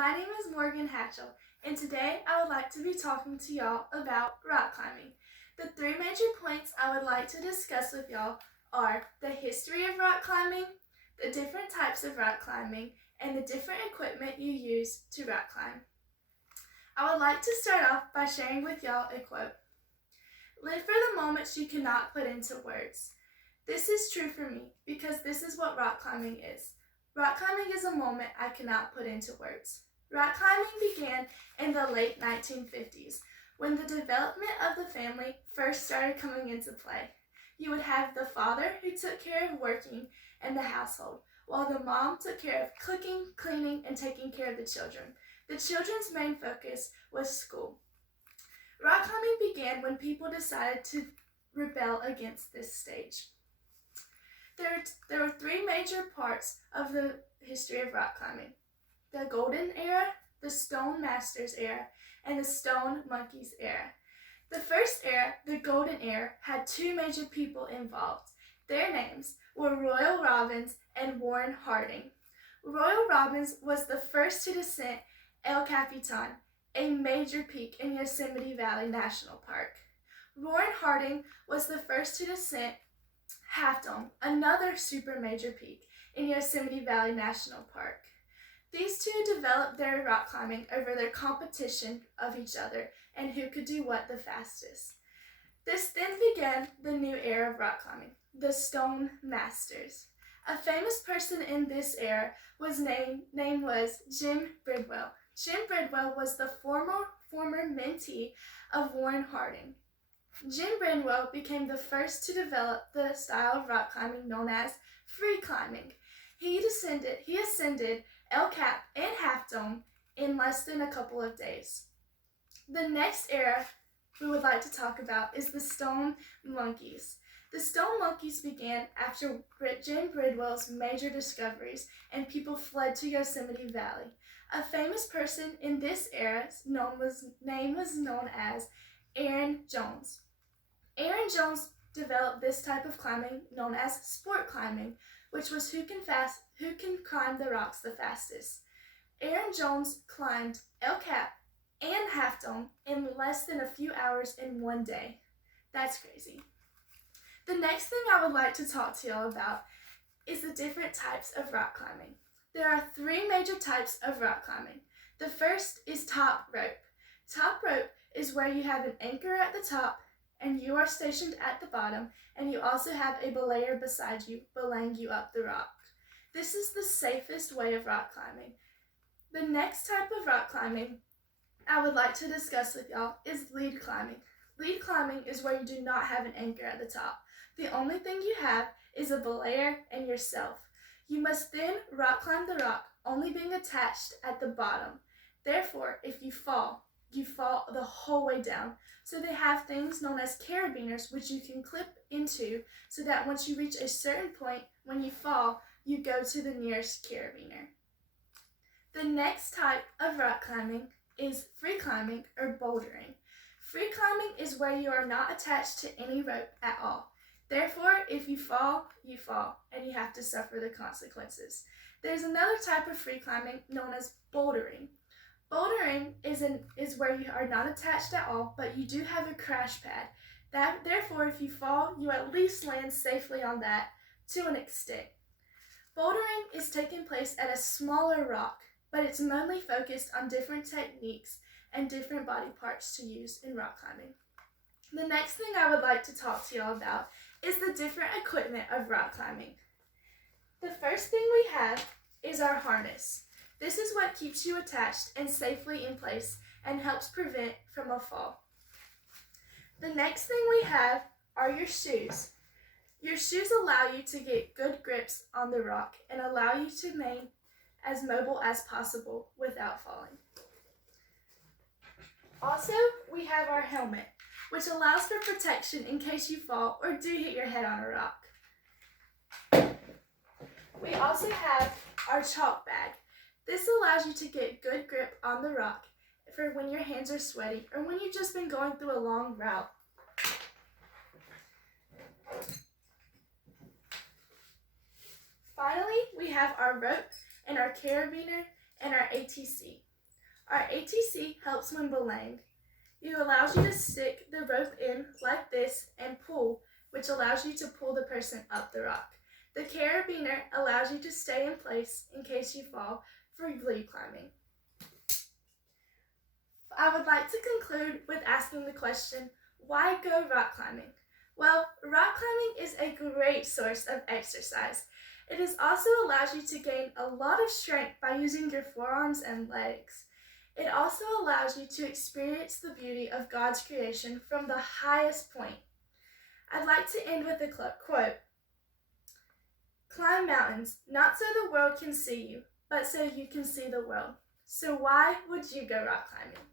My name is Morgan Hatchell, and today I would like to be talking to y'all about rock climbing. The three major points I would like to discuss with y'all are the history of rock climbing, the different types of rock climbing, and the different equipment you use to rock climb. I would like to start off by sharing with y'all a quote. Live for the moments you cannot put into words. This is true for me because this is what rock climbing is. Rock climbing is a moment I cannot put into words. Rock climbing began in the late 1950s when the development of the family first started coming into play. You would have the father who took care of working in the household, while the mom took care of cooking, cleaning, and taking care of the children. The children's main focus was school. Rock climbing began when people decided to rebel against this stage. There were three major parts of the history of rock climbing: the Golden Era, the Stone Masters Era, and the Stone Monkeys Era. The first era, the Golden Era, had two major people involved. Their names were Royal Robbins and Warren Harding. Royal Robbins was the first to descend El Capitan, a major peak in Yosemite Valley National Park. Warren Harding was the first to descend Half Dome, another super major peak in Yosemite Valley National Park. These two developed their rock climbing over their competition of each other and who could do what the fastest. This then began the new era of rock climbing, the Stone Masters. A famous person in this era was name was Jim Bridwell. Jim Bridwell was the former mentee of Warren Harding. Jim Bridwell became the first to develop the style of rock climbing known as free climbing. He ascended El Cap and Half Dome in less than a couple of days. The next era we would like to talk about is the Stone Monkeys. The Stone Monkeys began after Jim Bridwell's major discoveries and people fled to Yosemite Valley. A famous person in this era name was known as Aaron Jones. Aaron Jones developed this type of climbing known as sport climbing, which was who can climb the rocks the fastest. Aaron Jones climbed El Cap and Half Dome in less than a few hours in one day. That's crazy. The next thing I would like to talk to y'all about is the different types of rock climbing. There are three major types of rock climbing. The first is top rope. Top rope is where you have an anchor at the top and you are stationed at the bottom, and you also have a belayer beside you, belaying you up the rock. This is the safest way of rock climbing. The next type of rock climbing I would like to discuss with y'all is lead climbing. Lead climbing is where you do not have an anchor at the top. The only thing you have is a belayer and yourself. You must then rock climb the rock, only being attached at the bottom. Therefore, if you fall the whole way down. So they have things known as carabiners, which you can clip into so that once you reach a certain point, when you fall, you go to the nearest carabiner. The next type of rock climbing is free climbing or bouldering. Free climbing is where you are not attached to any rope at all. Therefore, if you fall, and you have to suffer the consequences. There's another type of free climbing known as bouldering. Bouldering is where you are not attached at all, but you do have a crash pad. Therefore, if you fall, you at least land safely on that to an extent. Bouldering is taking place at a smaller rock, but it's mainly focused on different techniques and different body parts to use in rock climbing. The next thing I would like to talk to y'all about is the different equipment of rock climbing. The first thing we have is our harness. This is what keeps you attached and safely in place and helps prevent from a fall. The next thing we have are your shoes. Your shoes allow you to get good grips on the rock and allow you to remain as mobile as possible without falling. Also, we have our helmet, which allows for protection in case you fall or do hit your head on a rock. We also have our chalk bag. This allows you to get good grip on the rock for when your hands are sweaty or when you've just been going through a long route. Finally, we have our rope and our carabiner and our ATC. Our ATC helps when belaying. It allows you to stick the rope in like this and pull, which allows you to pull the person up the rock. The carabiner allows you to stay in place in case you fall for glue climbing. I would like to conclude with asking the question, why go rock climbing? Well, rock climbing is a great source of exercise. It also allows you to gain a lot of strength by using your forearms and legs. It also allows you to experience the beauty of God's creation from the highest point. I'd like to end with a quote. Climb mountains, not so the world can see you, but so you can see the world. So why would you go rock climbing?